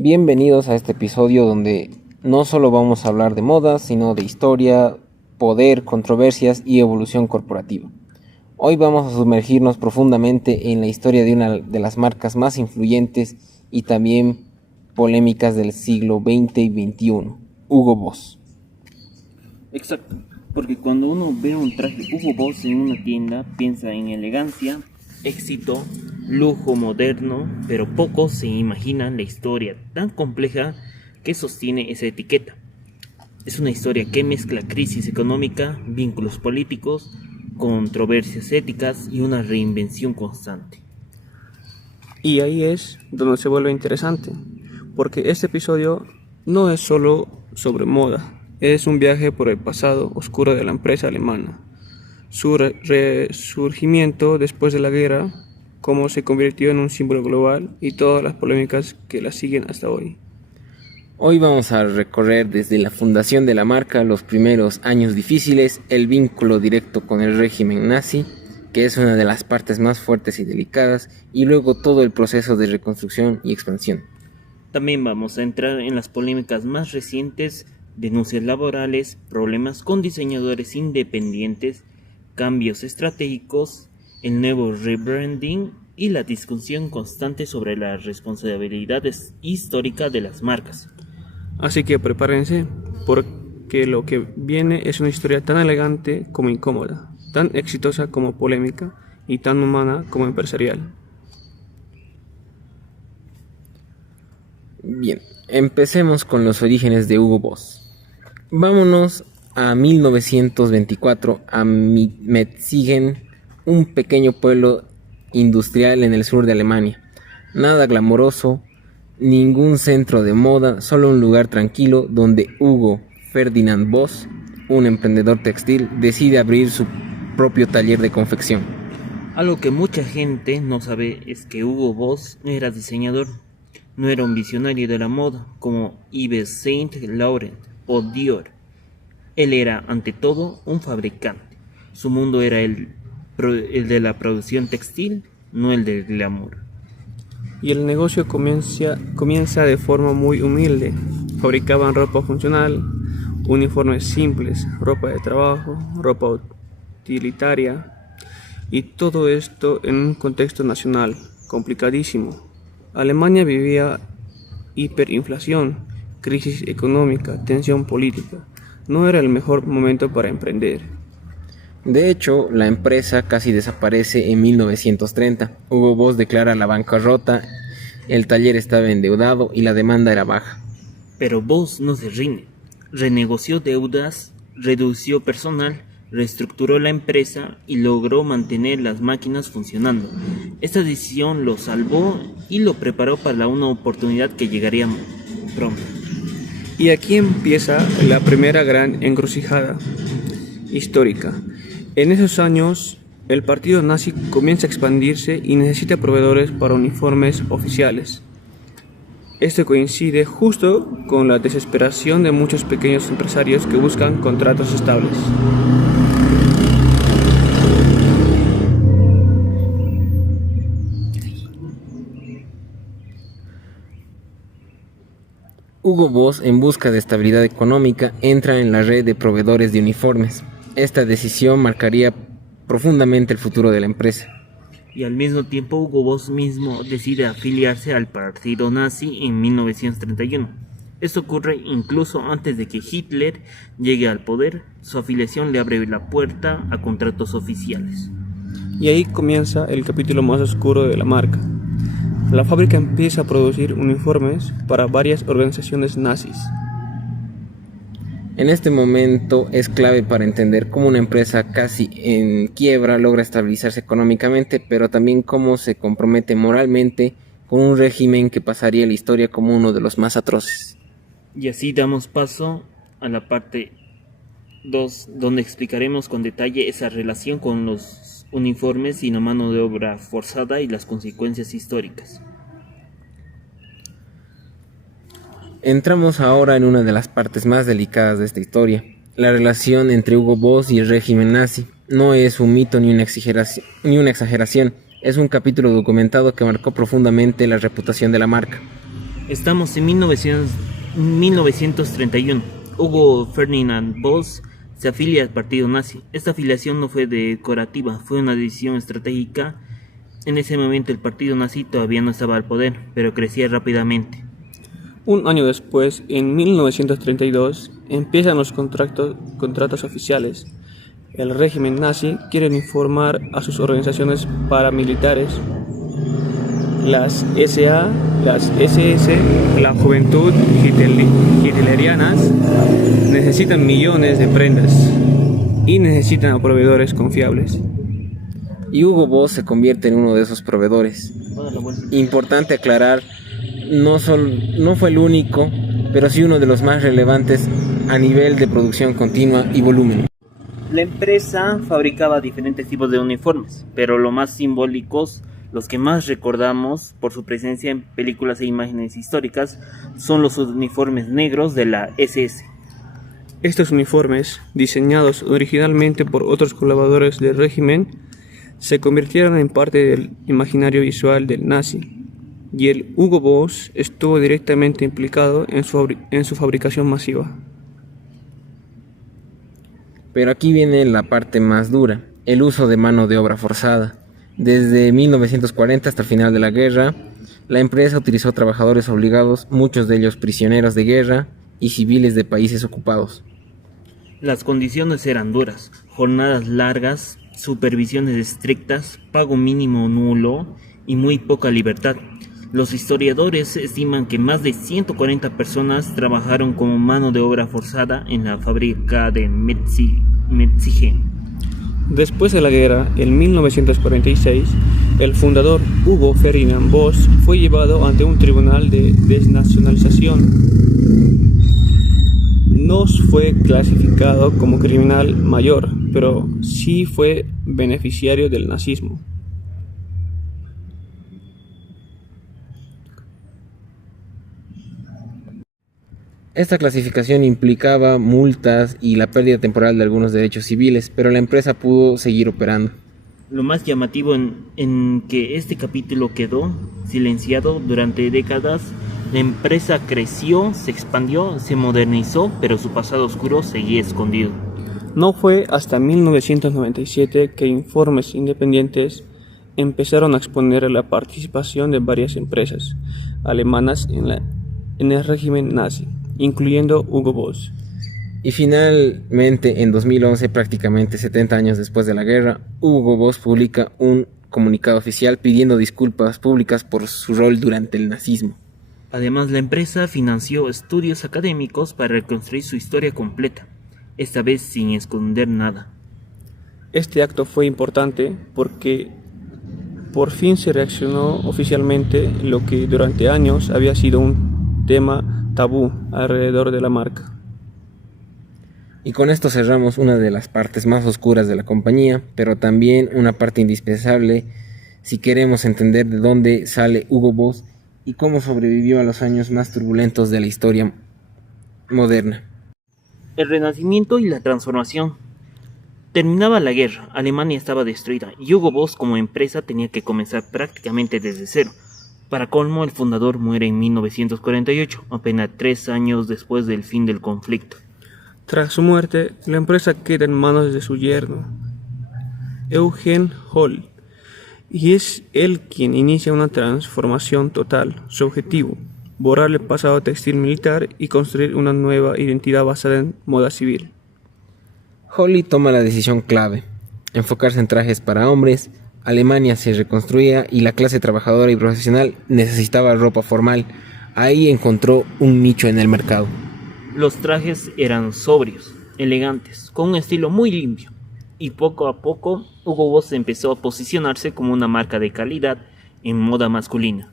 Bienvenidos a este episodio donde no solo vamos a hablar de moda, sino de historia, poder, controversias y evolución corporativa. Hoy vamos a sumergirnos profundamente en la historia de una de las marcas más influyentes y también polémicas del siglo XX y XXI, Hugo Boss. Exacto, porque cuando uno ve un traje Hugo Boss en una tienda, piensa en elegancia, éxito, lujo moderno, pero pocos se imaginan la historia tan compleja que sostiene esa etiqueta. Es una historia que mezcla crisis económica, vínculos políticos, controversias éticas y una reinvención constante. Y ahí es donde se vuelve interesante, porque este episodio no es solo sobre moda, es un viaje por el pasado oscuro de la empresa alemana, su resurgimiento después de la guerra, cómo se convirtió en un símbolo global y todas las polémicas que la siguen hasta hoy. Hoy vamos a recorrer desde la fundación de la marca, los primeros años difíciles, el vínculo directo con el régimen nazi, que es una de las partes más fuertes y delicadas, y luego todo el proceso de reconstrucción y expansión. También vamos a entrar en las polémicas más recientes, denuncias laborales, problemas con diseñadores independientes, cambios estratégicos, el nuevo rebranding y la discusión constante sobre la responsabilidad histórica de las marcas. Así que prepárense, porque lo que viene es una historia tan elegante como incómoda, tan exitosa como polémica y tan humana como empresarial. Bien, empecemos con los orígenes de Hugo Boss. Vámonos a 1924 a Metzingen, un pequeño pueblo industrial en el sur de Alemania. Nada glamoroso, ningún centro de moda, solo un lugar tranquilo donde Hugo Ferdinand Boss, un emprendedor textil, decide abrir su propio taller de confección. Algo que mucha gente no sabe es que Hugo Boss no era diseñador, no era un visionario de la moda como Yves Saint Laurent o Dior. Él era, ante todo, un fabricante. Su mundo era el de la producción textil, no el del glamour. Y el negocio comienza de forma muy humilde. Fabricaban ropa funcional, uniformes simples, ropa de trabajo, ropa utilitaria, y todo esto en un contexto nacional complicadísimo. Alemania vivía hiperinflación, crisis económica, tensión política. No era el mejor momento para emprender. De hecho, la empresa casi desaparece en 1930. Hugo Boss declara la bancarrota, el taller estaba endeudado y la demanda era baja. Pero Boss no se rinde. Renegoció deudas, redució personal, reestructuró la empresa y logró mantener las máquinas funcionando. Esta decisión lo salvó y lo preparó para una oportunidad que llegaría pronto. Y aquí empieza la primera gran encrucijada histórica. En esos años, el partido nazi comienza a expandirse y necesita proveedores para uniformes oficiales. Esto coincide justo con la desesperación de muchos pequeños empresarios que buscan contratos estables. Hugo Boss, en busca de estabilidad económica, entra en la red de proveedores de uniformes. Esta decisión marcaría profundamente el futuro de la empresa. Y al mismo tiempo Hugo Boss mismo decide afiliarse al partido nazi en 1931. Esto ocurre incluso antes de que Hitler llegue al poder. Su afiliación le abre la puerta a contratos oficiales. Y ahí comienza el capítulo más oscuro de la marca. La fábrica empieza a producir uniformes para varias organizaciones nazis. En este momento es clave para entender cómo una empresa casi en quiebra logra estabilizarse económicamente, pero también cómo se compromete moralmente con un régimen que pasaría a la historia como uno de los más atroces. Y así damos paso a la parte 2, donde explicaremos con detalle esa relación con los uniformes y la mano de obra forzada y las consecuencias históricas. Entramos ahora en una de las partes más delicadas de esta historia, la relación entre Hugo Boss y el régimen nazi. No es un mito ni una exageración, es un capítulo documentado que marcó profundamente la reputación de la marca. Estamos en 1931. Hugo Ferdinand Boss se afilia al partido nazi. Esta afiliación no fue decorativa, fue una decisión estratégica. En ese momento el partido nazi todavía no estaba al poder, pero crecía rápidamente. Un año después, en 1932, empiezan los contratos oficiales. El régimen nazi quiere uniformar a sus organizaciones paramilitares, las SA, las SS, la Juventud Hitlerianas, necesitan millones de prendas y necesitan a proveedores confiables. Y Hugo Boss se convierte en uno de esos proveedores. Importante aclarar, no fue el único, pero sí uno de los más relevantes a nivel de producción continua y volumen. La empresa fabricaba diferentes tipos de uniformes, pero los más simbólicos, los que más recordamos por su presencia en películas e imágenes históricas, son los uniformes negros de la SS. Estos uniformes, diseñados originalmente por otros colaboradores del régimen, se convirtieron en parte del imaginario visual del nazi, y el Hugo Boss estuvo directamente implicado en su fabricación masiva. Pero aquí viene la parte más dura, el uso de mano de obra forzada. Desde 1940 hasta el final de la guerra, la empresa utilizó trabajadores obligados, muchos de ellos prisioneros de guerra y civiles de países ocupados. Las condiciones eran duras, jornadas largas, supervisiones estrictas, pago mínimo nulo y muy poca libertad. Los historiadores estiman que más de 140 personas trabajaron como mano de obra forzada en la fábrica de Metzingen. Después de la guerra, en 1946, el fundador Hugo Ferdinand Boss fue llevado ante un tribunal de desnacionalización. No fue clasificado como criminal mayor, pero sí fue beneficiario del nazismo. Esta clasificación implicaba multas y la pérdida temporal de algunos derechos civiles, pero la empresa pudo seguir operando. Lo más llamativo en que este capítulo quedó silenciado durante décadas, la empresa creció, se expandió, se modernizó, pero su pasado oscuro seguía escondido. No fue hasta 1997 que informes independientes empezaron a exponer la participación de varias empresas alemanas en el régimen nazi, incluyendo Hugo Boss. Y finalmente, en 2011, prácticamente 70 años después de la guerra, Hugo Boss publica un comunicado oficial pidiendo disculpas públicas por su rol durante el nazismo. Además, la empresa financió estudios académicos para reconstruir su historia completa, esta vez sin esconder nada. Este acto fue importante porque por fin se reaccionó oficialmente lo que durante años había sido un tema tabú alrededor de la marca. Y con esto cerramos una de las partes más oscuras de la compañía, pero también una parte indispensable si queremos entender de dónde sale Hugo Boss y cómo sobrevivió a los años más turbulentos de la historia moderna. El renacimiento y la transformación. Terminaba la guerra, Alemania estaba destruida y Hugo Boss como empresa tenía que comenzar prácticamente desde cero. Para colmo, el fundador muere en 1948, apenas 3 años después del fin del conflicto. Tras su muerte, la empresa queda en manos de su yerno, Eugen Holl, y es él quien inicia una transformación total. Su objetivo, borrar el pasado textil militar y construir una nueva identidad basada en moda civil. Holly toma la decisión clave, enfocarse en trajes para hombres. Alemania se reconstruía y la clase trabajadora y profesional necesitaba ropa formal. Ahí encontró un nicho en el mercado. Los trajes eran sobrios, elegantes, con un estilo muy limpio, y poco a poco Hugo Boss empezó a posicionarse como una marca de calidad en moda masculina.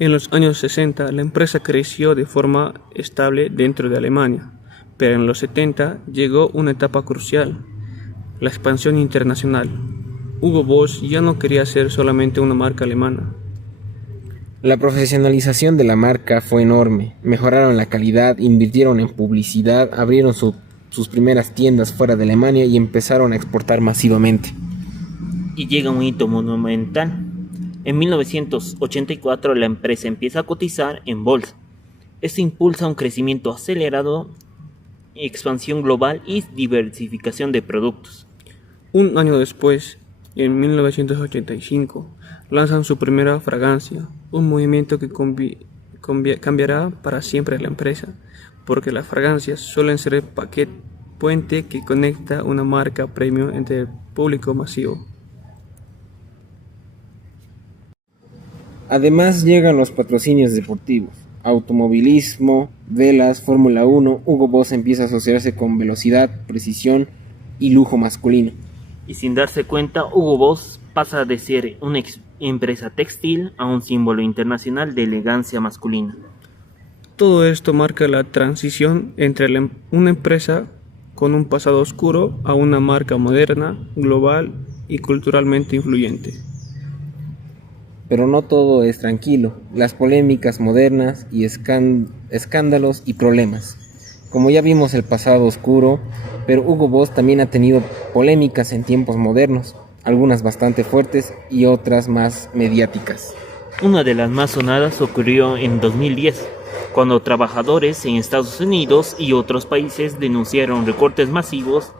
En los años 60 la empresa creció de forma estable dentro de Alemania, pero en los 70 llegó una etapa crucial, la expansión internacional. Hugo Boss ya no quería ser solamente una marca alemana. La profesionalización de la marca fue enorme, mejoraron la calidad, invirtieron en publicidad, abrieron sus primeras tiendas fuera de Alemania y empezaron a exportar masivamente. Y llega un hito monumental. En 1984 la empresa empieza a cotizar en bolsa. Esto impulsa un crecimiento acelerado, expansión global y diversificación de productos. Un año después, en 1985, lanzan su primera fragancia, un movimiento que cambiará para siempre la empresa, porque las fragancias suelen ser el puente que conecta una marca premium entre el público masivo. Además llegan los patrocinios deportivos, automovilismo, velas, Fórmula 1. Hugo Boss empieza a asociarse con velocidad, precisión y lujo masculino. Y sin darse cuenta, Hugo Boss pasa de ser una empresa textil a un símbolo internacional de elegancia masculina. Todo esto marca la transición entre una empresa con un pasado oscuro a una marca moderna, global y culturalmente influyente. Pero no todo es tranquilo, las polémicas modernas y escándalos y problemas. Como ya vimos el pasado oscuro, pero Hugo Boss también ha tenido polémicas en tiempos modernos, algunas bastante fuertes y otras más mediáticas. Una de las más sonadas ocurrió en 2010, cuando trabajadores en Estados Unidos y otros países denunciaron recortes masivos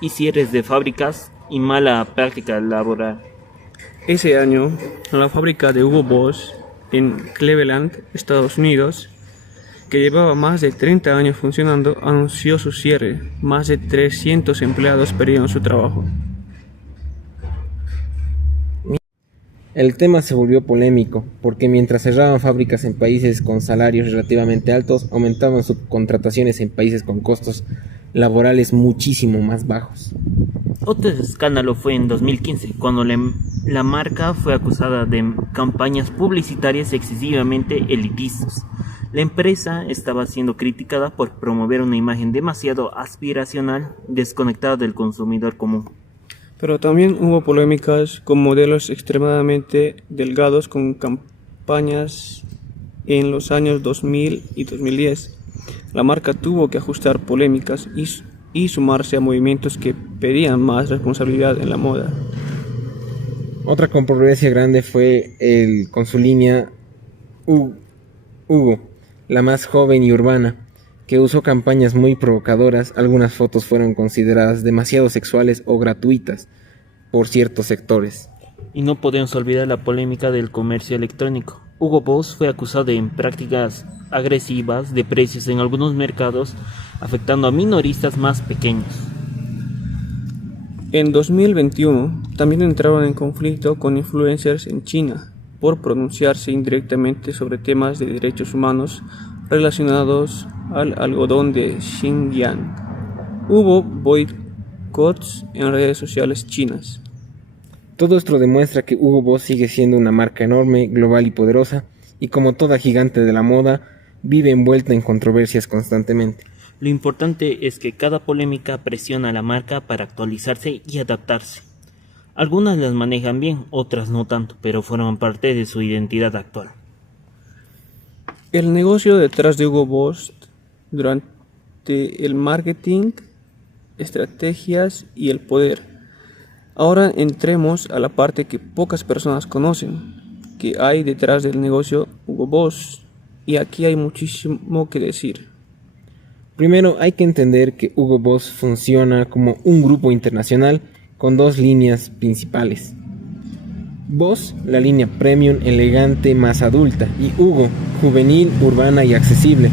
y cierres de fábricas y mala práctica laboral. Ese año, la fábrica de Hugo Boss en Cleveland, Estados Unidos, que llevaba más de 30 años funcionando, anunció su cierre. Más de 300 empleados perdieron su trabajo. El tema se volvió polémico, porque mientras cerraban fábricas en países con salarios relativamente altos, aumentaban subcontrataciones en países con costos laborales muchísimo más bajos. Otro escándalo fue en 2015, cuando la marca fue acusada de campañas publicitarias excesivamente elitistas. La empresa estaba siendo criticada por promover una imagen demasiado aspiracional, desconectada del consumidor común. Pero también hubo polémicas con modelos extremadamente delgados con campañas en los años 2000 y 2010. La marca tuvo que ajustar polémicas y sumarse a movimientos que pedían más responsabilidad en la moda. Otra controversia grande fue con su línea Hugo, la más joven y urbana, que usó campañas muy provocadoras. Algunas fotos fueron consideradas demasiado sexuales o gratuitas por ciertos sectores. Y no podemos olvidar la polémica del comercio electrónico. Hugo Boss fue acusado de prácticas agresivas de precios en algunos mercados, afectando a minoristas más pequeños. En 2021 también entraron en conflicto con influencers en China por pronunciarse indirectamente sobre temas de derechos humanos relacionados al algodón de Xinjiang. Hubo boicots en redes sociales chinas. Todo esto demuestra que Hugo Boss sigue siendo una marca enorme, global y poderosa, y como toda gigante de la moda, vive envuelta en controversias constantemente. Lo importante es que cada polémica presiona a la marca para actualizarse y adaptarse. Algunas las manejan bien, otras no tanto, pero forman parte de su identidad actual. El negocio detrás de Hugo Boss durante el marketing, estrategias y el poder. Ahora entremos a la parte que pocas personas conocen, que hay detrás del negocio Hugo Boss, y aquí hay muchísimo que decir. Primero hay que entender que Hugo Boss funciona como un grupo internacional con dos líneas principales. Boss, la línea premium, elegante, más adulta, y Hugo, juvenil, urbana y accesible.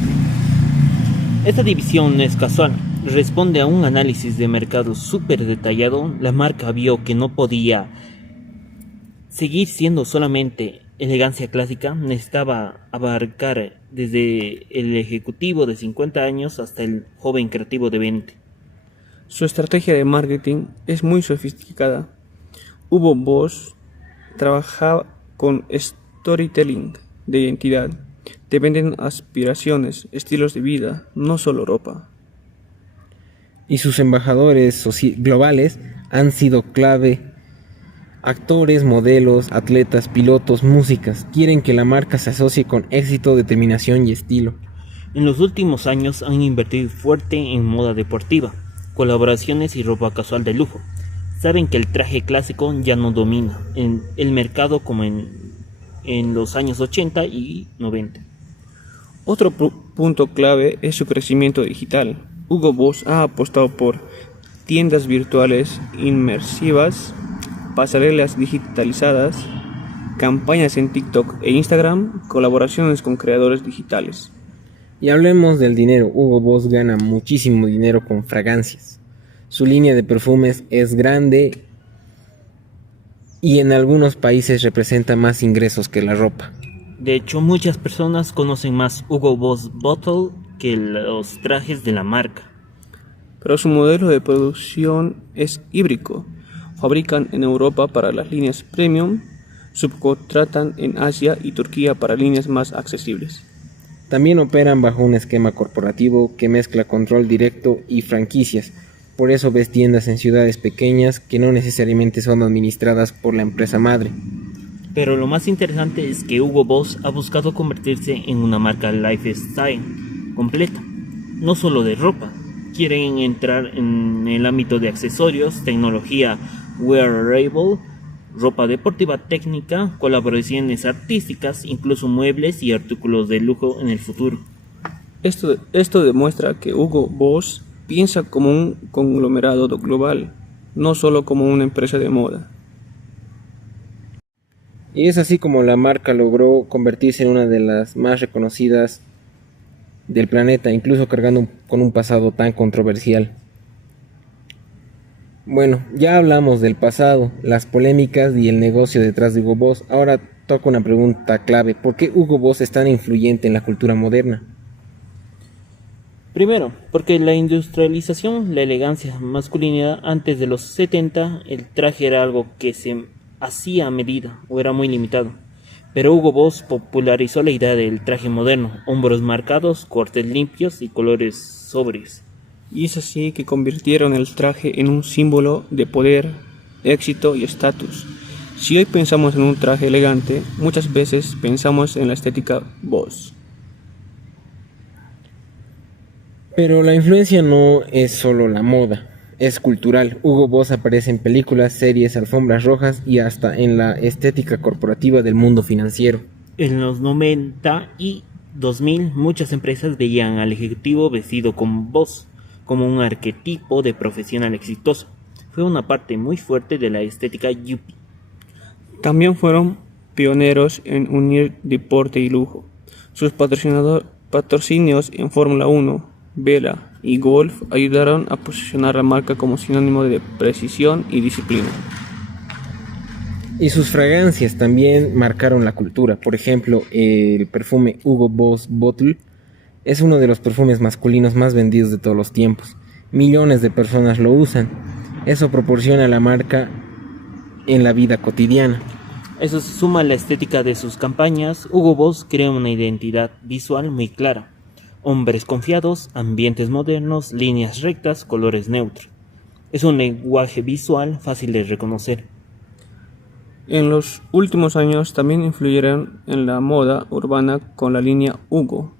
Esta división no es casual, responde a un análisis de mercado súper detallado. La marca vio que no podía seguir siendo solamente elegancia clásica, necesitaba abarcar desde el ejecutivo de 50 años hasta el joven creativo de 20. Su estrategia de marketing es muy sofisticada. Hugo Boss trabaja con storytelling de identidad. Te venden aspiraciones, estilos de vida, no solo ropa. Y sus embajadores globales han sido clave. Actores, modelos, atletas, pilotos, músicas, quieren que la marca se asocie con éxito, determinación y estilo. En los últimos años han invertido fuerte en moda deportiva, colaboraciones y ropa casual de lujo. Saben que el traje clásico ya no domina en el mercado como en los años 80 y 90. Otro punto clave es su crecimiento digital. Hugo Boss ha apostado por tiendas virtuales inmersivas, pasarelas digitalizadas, campañas en TikTok e Instagram, colaboraciones con creadores digitales. Y hablemos del dinero. Hugo Boss gana muchísimo dinero con fragancias. Su línea de perfumes es grande y en algunos países representa más ingresos que la ropa. De hecho, muchas personas conocen más Hugo Boss Bottle que los trajes de la marca. Pero su modelo de producción es híbrido. Fabrican en Europa para las líneas premium, subcontratan en Asia y Turquía para líneas más accesibles. También operan bajo un esquema corporativo que mezcla control directo y franquicias. Por eso ves tiendas en ciudades pequeñas que no necesariamente son administradas por la empresa madre. Pero lo más interesante es que Hugo Boss ha buscado convertirse en una marca lifestyle completa, no solo de ropa. Quieren entrar en el ámbito de accesorios, tecnología wearable, ropa deportiva técnica, colaboraciones artísticas, incluso muebles y artículos de lujo en el futuro. Esto demuestra que Hugo Boss piensa como un conglomerado global, no solo como una empresa de moda. Y es así como la marca logró convertirse en una de las más reconocidas del planeta, incluso cargando con un pasado tan controversial. Bueno, ya hablamos del pasado, las polémicas y el negocio detrás de Hugo Boss. Ahora toca una pregunta clave: ¿por qué Hugo Boss es tan influyente en la cultura moderna? Primero, porque la industrialización, la elegancia, masculinidad, antes de los 70, el traje era algo que se hacía a medida o era muy limitado. Pero Hugo Boss popularizó la idea del traje moderno, hombros marcados, cortes limpios y colores sobrios. Y es así que convirtieron el traje en un símbolo de poder, éxito y estatus. Si hoy pensamos en un traje elegante, muchas veces pensamos en la estética Boss. Pero la influencia no es solo la moda, es cultural. Hugo Boss aparece en películas, series, alfombras rojas y hasta en la estética corporativa del mundo financiero. En los 90 y 2000, muchas empresas veían al ejecutivo vestido con Boss como un arquetipo de profesional exitoso. Fue una parte muy fuerte de la estética yuppie. También fueron pioneros en unir deporte y lujo. Sus patrocinios en Fórmula 1, vela y golf ayudaron a posicionar la marca como sinónimo de precisión y disciplina. Y sus fragancias también marcaron la cultura. Por ejemplo, el perfume Hugo Boss Bottle es uno de los perfumes masculinos más vendidos de todos los tiempos. Millones de personas lo usan. Eso proporciona a la marca en la vida cotidiana. Eso se suma a la estética de sus campañas. Hugo Boss crea una identidad visual muy clara. Hombres confiados, ambientes modernos, líneas rectas, colores neutros. Es un lenguaje visual fácil de reconocer. En los últimos años también influyeron en la moda urbana con la línea Hugo,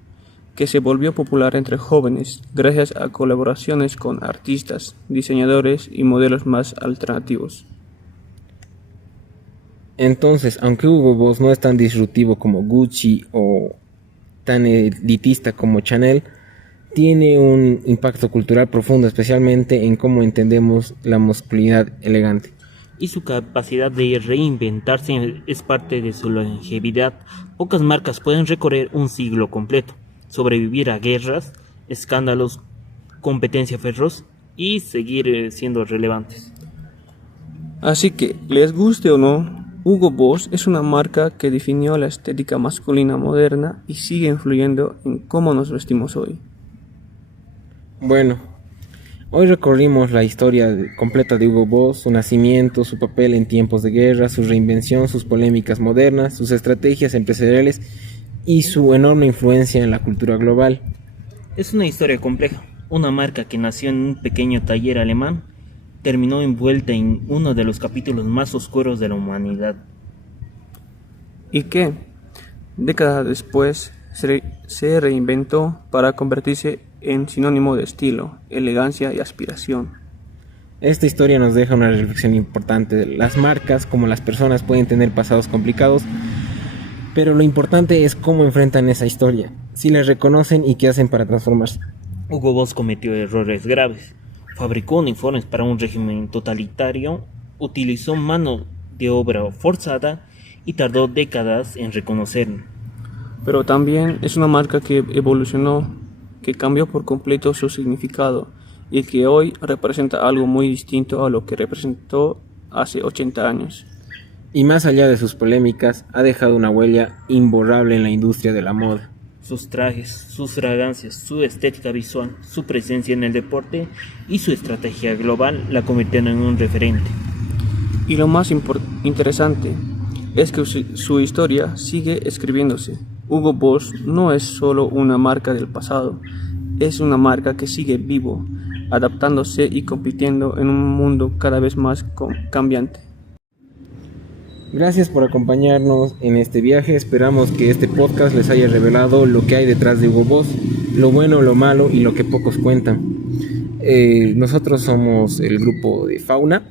que se volvió popular entre jóvenes gracias a colaboraciones con artistas, diseñadores y modelos más alternativos. Entonces, aunque Hugo Boss no es tan disruptivo como Gucci o tan elitista como Chanel, tiene un impacto cultural profundo, especialmente en cómo entendemos la masculinidad elegante. Y su capacidad de reinventarse es parte de su longevidad. Pocas marcas pueden recorrer un siglo completo, sobrevivir a guerras, escándalos, competencia feroz y seguir siendo relevantes. Así que, les guste o no, Hugo Boss es una marca que definió la estética masculina moderna y sigue influyendo en cómo nos vestimos hoy. Bueno, hoy recorrimos la historia completa de Hugo Boss, su nacimiento, su papel en tiempos de guerra, su reinvención, sus polémicas modernas, sus estrategias empresariales y su enorme influencia en la cultura global. Es una historia compleja. Una marca que nació en un pequeño taller alemán terminó envuelta en uno de los capítulos más oscuros de la humanidad. ¿Y qué? Décadas después se reinventó para convertirse en sinónimo de estilo, elegancia y aspiración. Esta historia nos deja una reflexión importante. Las marcas, como las personas, pueden tener pasados complicados, Pero lo importante es cómo enfrentan esa historia, si la reconocen y qué hacen para transformarse. Hugo Boss cometió errores graves. Fabricó uniformes para un régimen totalitario, utilizó mano de obra forzada y tardó décadas en reconocerlo. Pero también es una marca que evolucionó, que cambió por completo su significado y que hoy representa algo muy distinto a lo que representó hace 80 años. Y más allá de sus polémicas, ha dejado una huella imborrable en la industria de la moda. Sus trajes, sus fragancias, su estética visual, su presencia en el deporte y su estrategia global la convirtieron en un referente. Y lo más interesante es que su historia sigue escribiéndose. Hugo Boss no es solo una marca del pasado, es una marca que sigue vivo, adaptándose y compitiendo en un mundo cada vez más cambiante. Gracias por acompañarnos en este viaje. Esperamos que este podcast les haya revelado lo que hay detrás de Hugo Boss, lo bueno, lo malo y lo que pocos cuentan. Nosotros somos el grupo de Fauna,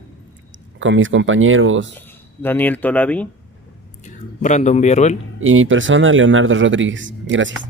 con mis compañeros Daniel Tolavi. Brandon Bieruel. y mi persona, Leonardo Rodríguez. Gracias.